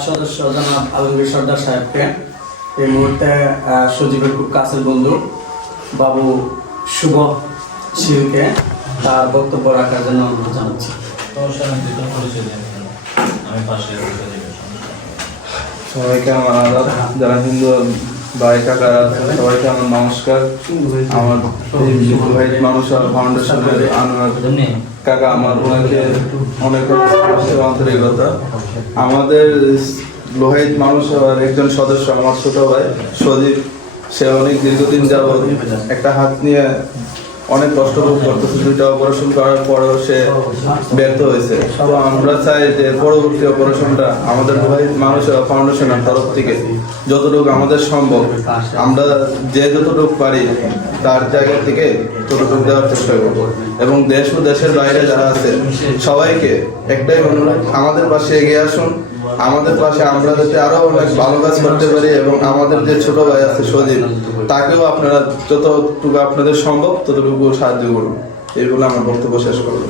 সদস্য জনাব আলমগীর সর্দার সাহেবকে এই মুহূর্তে আহ, সজীবের খুব কাছের বন্ধু বাবু শুভ শিলকে তার বক্তব্য রাখার জন্য অনুরোধ জানাচ্ছি। সবাইকে আমার যারা হিন্দু ভাই কাকারা সবাইকে আমার নমস্কার। আমার মানুষ ফাউন্ডেশনের আনোয়ার কাকা, আমার ওনাকে অনেক আন্তরিকতা। আমাদের লোহিত মানুষ আর একজন সদস্য আমার ছোট ভাই, সজীব। সে অনেক দীর্ঘদিন যাবত একটা হাত নিয়ে অনেক কষ্ট ভোগ করতেছে দুইটা অপারেশন করার পরেও সে ব্যর্থ হয়েছে। তো আমরা চাই যে পরবর্তী অপারেশনটা আমাদের লোহিত মানুষ ফাউন্ডেশনের তরফ থেকে যতটুকু আমাদের সম্ভব, আমরা যে যতটুকু পারি তার জায়গা থেকে ততটুকু দেওয়ার চেষ্টা করব। এবং দেশ ও দেশের বাইরে যারা আছে, সবাইকে একটাই অনুরোধ, আমাদের পাশে এগিয়ে আসুন। আমাদের পাশে আমরা যাতে আরও অনেক ভালো কাজ করতে পারি এবং আমাদের যে ছোট ভাই আছে সজীব, তাকেও আপনারা যতটুকু আপনাদের সম্ভব ততটুকু সাহায্য করুন। এইগুলো আমার বক্তব্য শেষ করব